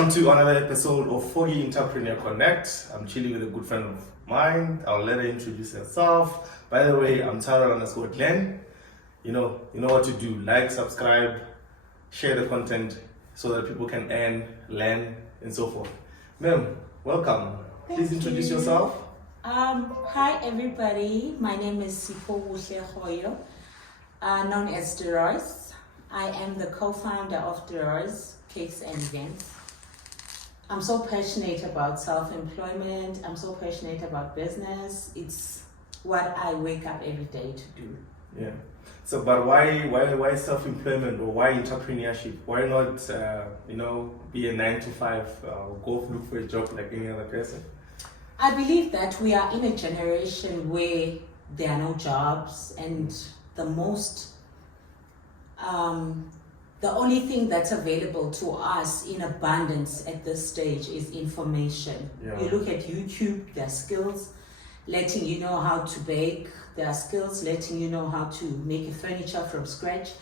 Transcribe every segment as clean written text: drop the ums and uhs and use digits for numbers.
Welcome to another episode of Foggy Entrepreneur Connect. I'm chilling with a good friend of mine. I'll let her introduce herself. By the way, I'm Tara_Glenn. You know what to do. Like, subscribe, share the content so that people can earn, learn, and so forth. Ma'am, welcome. Please introduce yourself. Hi everybody. My name is Siphokuhle, known as Deroyce. I am the co-founder of Deroyce Cakes and Events. I'm so passionate about self-employment. I'm so passionate about business. It's what I wake up every day to do. Yeah. So, but why self-employment, or why entrepreneurship? Why not, be a 9-to-5, go look for a job like any other person? I believe that we are in a generation where there are no jobs, and the only thing that's available to us in abundance at this stage is information. Yeah. You look at YouTube, there are skills letting you know how to bake. There are skills letting you know how to make a furniture from scratch.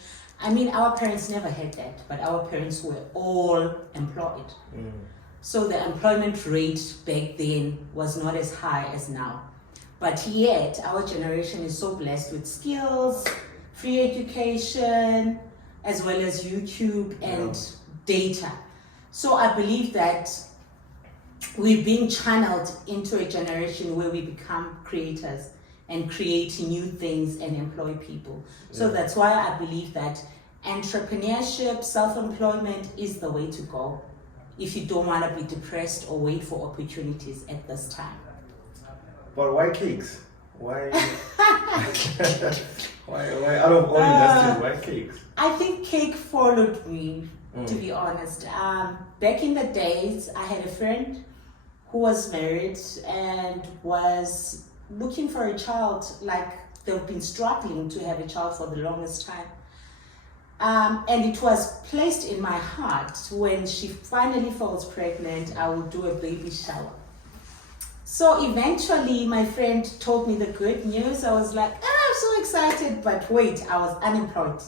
I mean, our parents never had that, but our parents were all employed. So the employment rate back then was not as high as now. But yet, our generation is so blessed with skills, free education, as well as YouTube and data. So I believe that we're being channeled into a generation where we become creators and create new things and employ people. So that's why I believe that entrepreneurship, self-employment is the way to go if you don't want to be depressed or wait for opportunities at this time. But why cakes? Why? why out of all industries, why cakes? I think cake followed me, to be honest. Back in the days, I had a friend who was married and was looking for a child. Like, they've been struggling to have a child for the longest time. And it was placed in my heart, when she finally falls pregnant, I will do a baby shower. So eventually my friend told me the good news. I was like, I'm so excited, but wait, I was unemployed.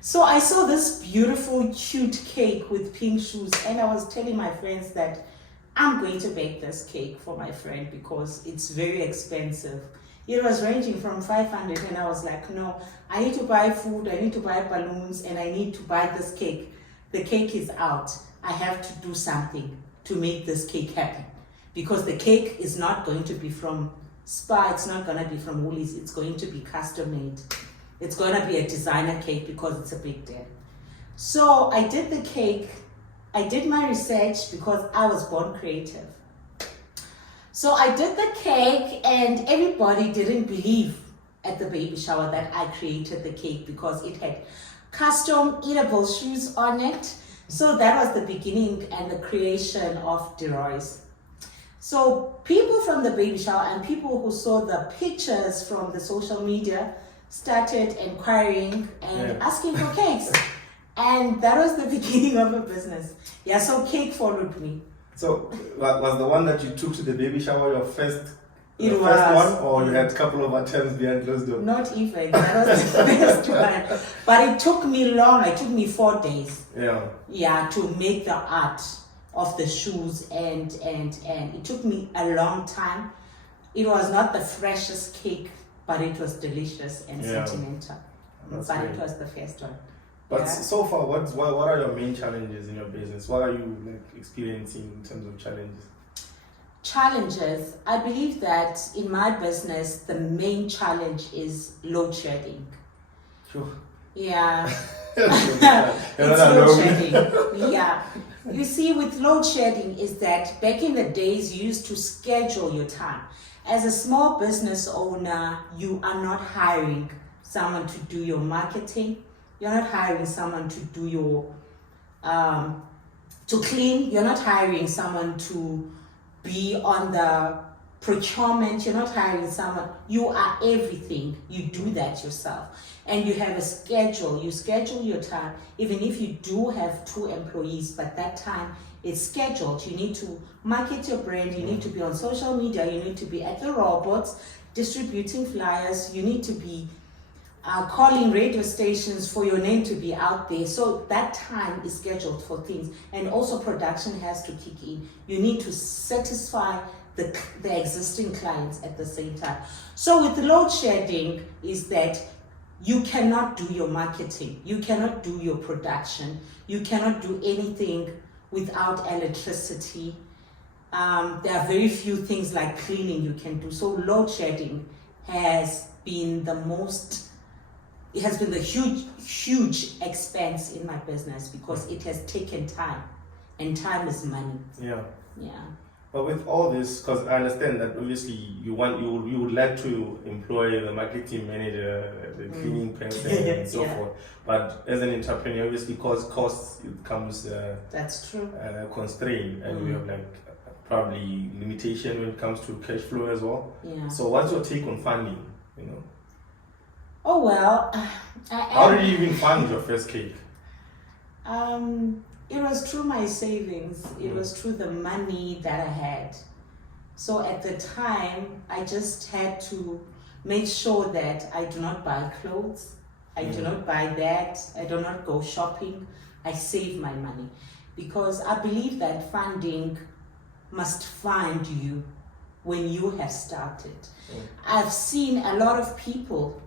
So I saw this beautiful, cute cake with pink shoes, and I was telling my friends that I'm going to bake this cake for my friend because it's very expensive. It was ranging from 500, and I was like, no, I need to buy food, I need to buy balloons, and I need to buy this cake. The cake is out. I have to do something to make this cake happen, because the cake is not going to be from Spar, it's not going to be from Woolies, it's going to be custom made. It's going to be a designer cake because it's a big deal. So I did the cake, I did my research because I was born creative. So I did the cake, and everybody didn't believe at the baby shower that I created the cake because it had custom eatable shoes on it. So that was the beginning and the creation of Deroyce. So people from the baby shower and people who saw the pictures from the social media started inquiring and asking for cakes. And that was the beginning of a business. Yeah, so cake followed me. So was the one that you took to the baby shower your first It first was. one, or you had a couple of attempts behind closed doors? Not even. That was the first one. But it took me long. It took me 4 days. Yeah, to make the art of the shoes, and it took me a long time. It was not the freshest cake, but it was delicious and sentimental. That's but great. It was the first one. But so far, what are your main challenges in your business? What are you experiencing in terms of challenges? Challenges. I believe that in my business, the main challenge is load shedding. Sure. Yeah. It's load shedding. Yeah. You see, with load shedding is that back in the days, you used to schedule your time. As a small business owner, you are not hiring someone to do your marketing. You're not hiring someone to do your, to clean. You're not hiring someone to be on the procurement. You're not hiring someone. You are everything. You do that yourself. And you have a schedule. You schedule your time, even if you do have 2 employees, but that time is scheduled. You need to market your brand. You need to be on social media. You need to be at the robots distributing flyers. You need to be calling radio stations for your name to be out there. So that time is scheduled for things. And also production has to kick in. You need to satisfy the existing clients at the same time. So with load shedding is that you cannot do your marketing, you cannot do your production, you cannot do anything without electricity. There are very few things like cleaning you can do. So load shedding has been the huge expense in my business because it has taken time, and time is money. Yeah. Yeah. But with all this, because I understand that obviously you would like to employ the marketing manager, the cleaning person, and so forth. But as an entrepreneur, obviously, costs it comes that's true. Constraint, and we have like probably limitation when it comes to cash flow as well. Yeah. So what's your take on funding? Oh well, how did you even fund your first cake? It was through my savings. It was through the money that I had. So at the time, I just had to make sure that I do not buy clothes. I do not buy that. I do not go shopping. I save my money because I believe that funding must find you when you have started. I've seen a lot of people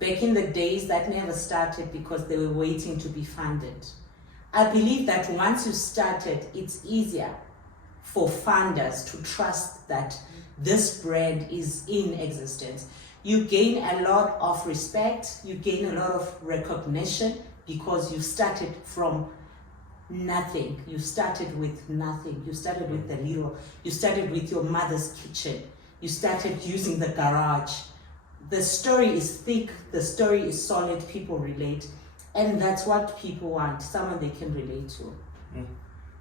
back in the days that never started because they were waiting to be funded. I believe that once you started, it's easier for funders to trust that this brand is in existence. You gain a lot of respect, you gain a lot of recognition because you started from nothing. You started with nothing. You started with the little. You started with your mother's kitchen. You started using the garage. The story is thick, the story is solid, people relate. And that's what people want, someone they can relate to.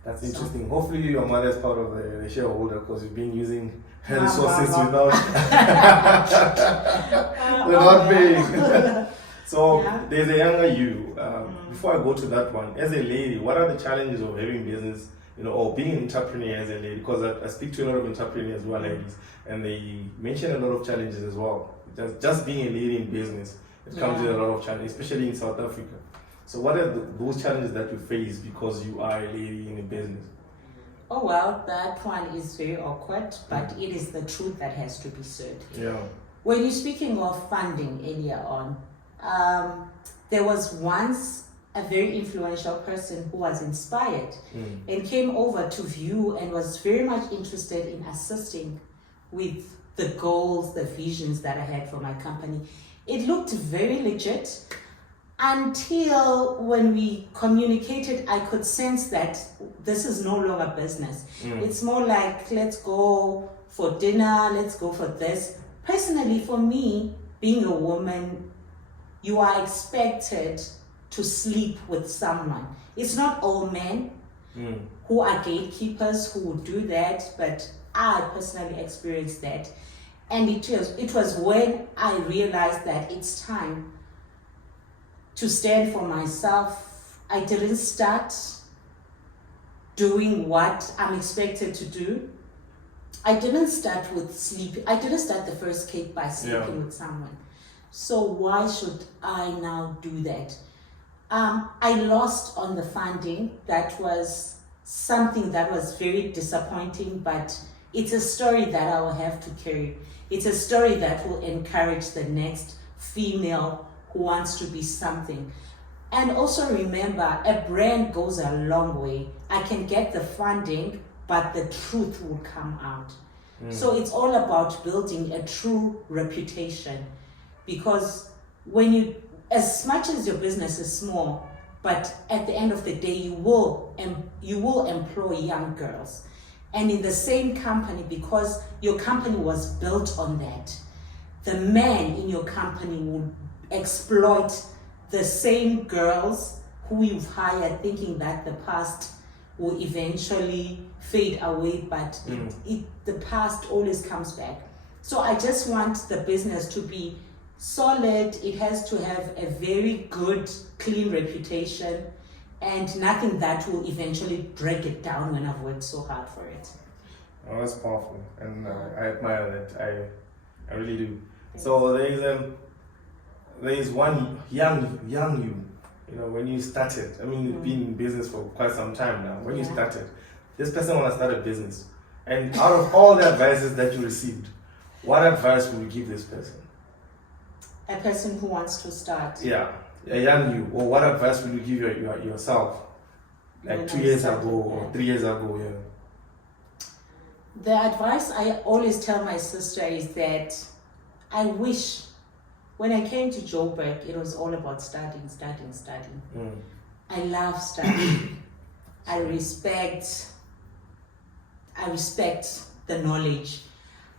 That's interesting. Hopefully your mother is part of the shareholder because you've been using her resources without paying. So there's a younger you. Before I go to that one, as a lady, what are the challenges of having business, or being an entrepreneur as a lady? Because I speak to a lot of entrepreneurs who are ladies, and they mention a lot of challenges as well. Just being a lady in business, it comes with a lot of challenges, especially in South Africa. So what are those challenges that you face because you are a lady in a business? Oh well, that one is very awkward, but it is the truth that has to be said. Yeah. When you're speaking of funding earlier on, there was once a very influential person who was inspired and came over to view and was very much interested in assisting with the goals, the visions that I had for my company. It looked very legit until when we communicated, I could sense that this is no longer business. It's more like, let's go for dinner, let's go for this. Personally, for me, being a woman, you are expected to sleep with someone. It's not all men who are gatekeepers who would do that, but I personally experienced that. And it was when I realized that it's time to stand for myself. I didn't start doing what I'm expected to do. I didn't start with sleep. I didn't start the first cake by sleeping with someone. So why should I now do that? I lost on the funding. That was something that was very disappointing, but it's a story that I will have to carry. It's a story that will encourage the next female who wants to be something. And also remember, a brand goes a long way. I can get the funding, but the truth will come out. So it's all about building a true reputation, because as much as your business is small, but at the end of the day, you will employ young girls. And in the same company, because your company was built on that, the men in your company will exploit the same girls who you've hired, thinking that the past will eventually fade away, but the past always comes back. So I just want the business to be solid. It has to have a very good, clean reputation, and nothing that will eventually drag it down when I've worked so hard for it. Oh, that's powerful, and I admire that. I really do. So there is there is one young you. You know, when you started. I mean, you've been in business for quite some time now. When you started, this person want to start a business, and out of all the advices that you received, what advice would you give this person? A person who wants to start. Yeah, a young you. Or what advice would you give yourself, like When 2 I years started, ago or 3 years ago? Yeah. The advice I always tell my sister is that I wish when I came to Joburg, it was all about studying. I love studying. I respect the knowledge.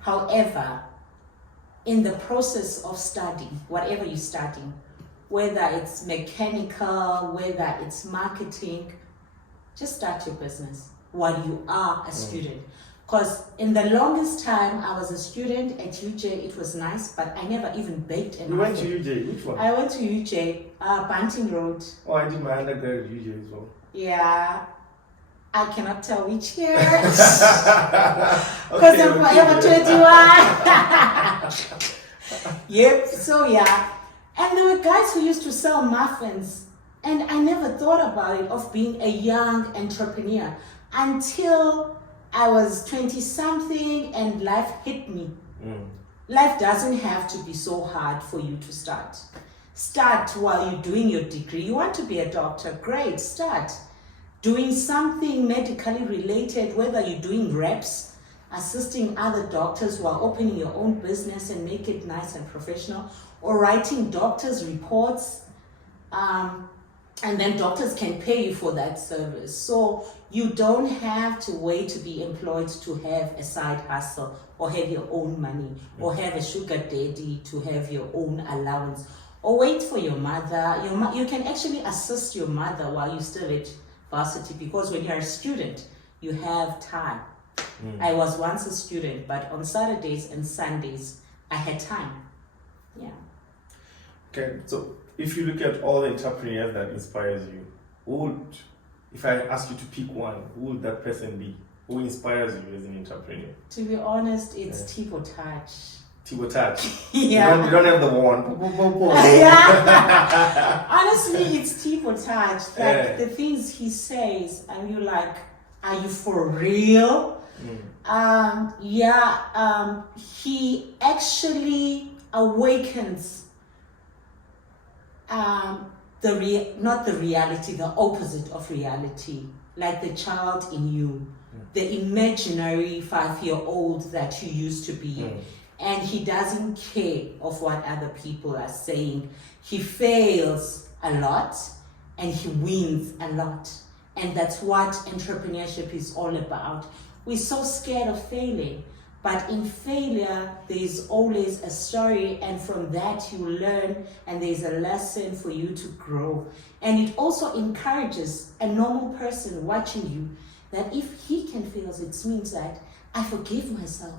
However, in the process of studying, whatever you're studying, whether it's mechanical, whether it's marketing, just start your business while you are a student. Because in the longest time I was a student at UJ, it was nice, but I never even baked enough. You went to UJ, which one? I went to UJ, Banting Road. Oh, I did my undergrad at UJ as well. Yeah, I cannot tell which year. Because I'm forever 21. Yep, so yeah. And there were guys who used to sell muffins, and I never thought about it of being a young entrepreneur until I was 20 something and life hit me. Life doesn't have to be so hard for you to start. Start while you're doing your degree. You want to be a doctor, great, start. Doing something medically related, whether you're doing reps, assisting other doctors while opening your own business and make it nice and professional, or writing doctors' reports, and then doctors can pay you for that service. So you don't have to wait to be employed to have a side hustle or have your own money or have a sugar daddy to have your own allowance or wait for your mother. You can actually assist your mother while you're still at varsity, because when you're a student, you have time. I was once a student, but on Saturdays and Sundays, I had time. Yeah. Okay, so if you look at all the entrepreneurs that inspires you, if I ask you to pick one, who would that person be? Who inspires you as an entrepreneur? To be honest, it's Tipo Touch. Tipo Touch. Yeah. You don't have the one. Yeah. Honestly, it's Tipo Touch. Like the things he says, and you're like, are you for real? He actually awakens not the reality, the opposite of reality, like the child in you, the imaginary 5-year-old that you used to be. And he doesn't care of what other people are saying. He fails a lot and he wins a lot. And that's what entrepreneurship is all about. We're so scared of failing. But in failure, there is always a story, and from that you learn, and there's a lesson for you to grow. And it also encourages a normal person watching you that if he can fail, it means that I forgive myself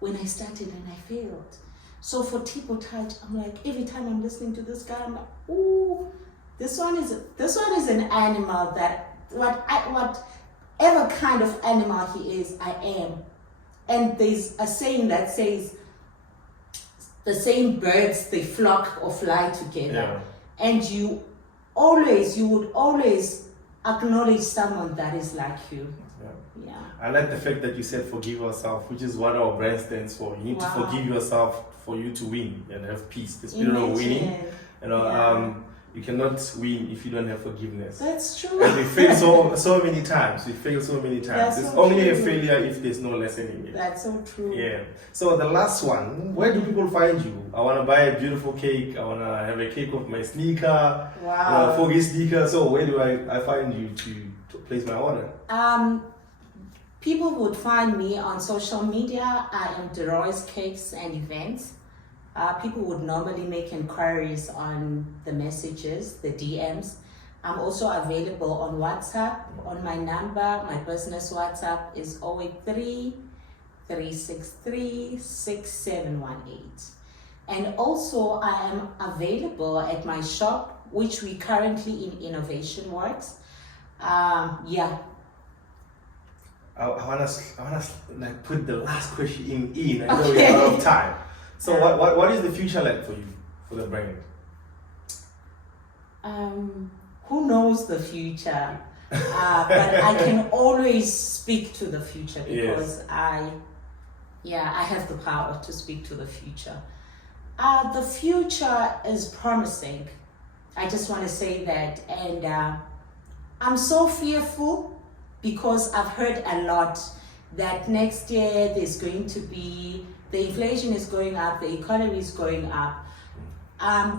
when I started and I failed. So for Tipo Touch, I'm like, every time I'm listening to this guy, I'm like, ooh, this one is an animal that whatever kind of animal he is, I am. And there's a saying that says, the same birds, they flock or fly together. Yeah. And you would always acknowledge someone that is like you. Yeah. I like the fact that you said forgive yourself, which is what our brand stands for. You need to forgive yourself for you to win and have peace. The spirit of winning. You know, you cannot win if you don't have forgiveness. That's true. And we fail so many times. That's There's so only true. a failure if there's no lesson in it. That's so true. Yeah. So the last one, where do people find you? I want to buy a beautiful cake. I want to have a cake of my sneaker. Wow. Foggy sneaker. So where do I find you to place my order? People would find me on social media. I am Deroy's Cakes and Events. People would normally make inquiries on the messages, the DMs. I'm also available on WhatsApp. On my number, my business WhatsApp is 083 363 6718. And also I am available at my shop, which we currently in Innovation Works. I want to like put the last question in. I know we're out of time. So what is the future like for you, for the brand? Who knows the future? But I can always speak to the future because I have the power to speak to the future. The future is promising. I just want to say that. And I'm so fearful because I've heard a lot that next year there's going to be, the inflation is going up, the economy is going up.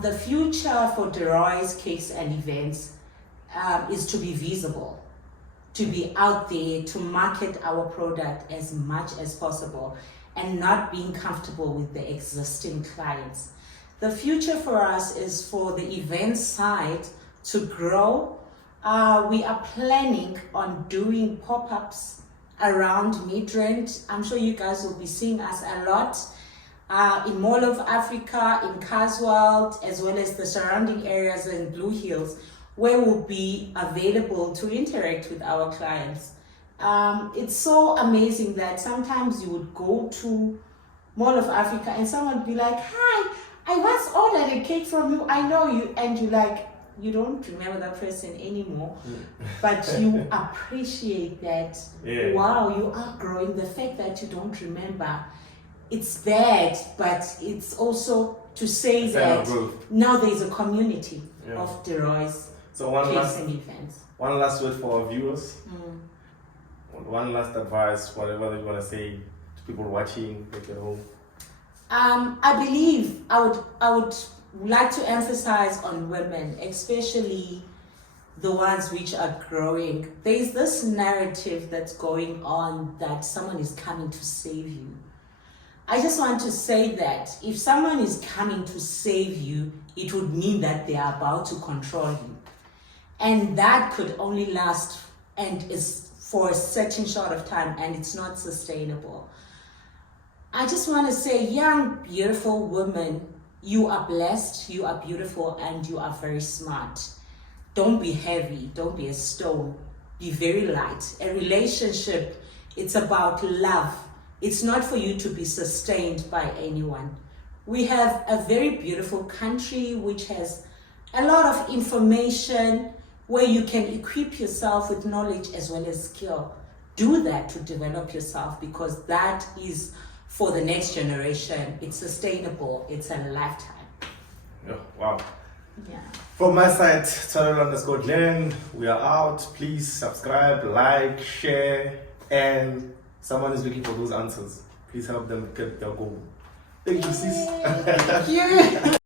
The future for Deroy's Cakes and Events is to be visible, to be out there, to market our product as much as possible, and not being comfortable with the existing clients. The future for us is for the event side to grow. We are planning on doing pop-ups around Midrand. I'm sure you guys will be seeing us a lot in Mall of Africa, in Caswell, as well as the surrounding areas in Blue Hills, where we'll be available to interact with our clients. It's so amazing that sometimes you would go to Mall of Africa and someone would be like, "Hi, I once ordered a cake from you, I know you," and you like, you don't remember that person anymore, but you appreciate that. Wow, you are growing. The fact that you don't remember, it's bad, but it's also to say that now there's a community of Deroy's Cakes and Events. One last word for our viewers. One last advice, whatever you want to say to people watching back at home. I believe I would like to emphasize on women, especially the ones which are growing. There's this narrative that's going on that someone is coming to save you. I just want to say that if someone is coming to save you, it would mean that they are about to control you. And that could only last and is for a certain short of time, and it's not sustainable. I just want to say, young, beautiful women, you are blessed, you are beautiful, and you are very smart. Don't be heavy, don't be a stone, be very light. A relationship, it's about love. It's not for you to be sustained by anyone. We have a very beautiful country which has a lot of information where you can equip yourself with knowledge as well as skill. Do that to develop yourself, because that is for the next generation. It's sustainable. It's a lifetime. Yeah, wow. Yeah. From my side, _Glenn, we are out. Please subscribe, like, share, and someone is looking for those answers. Please help them get their goal. Thank you, sis. Thank you.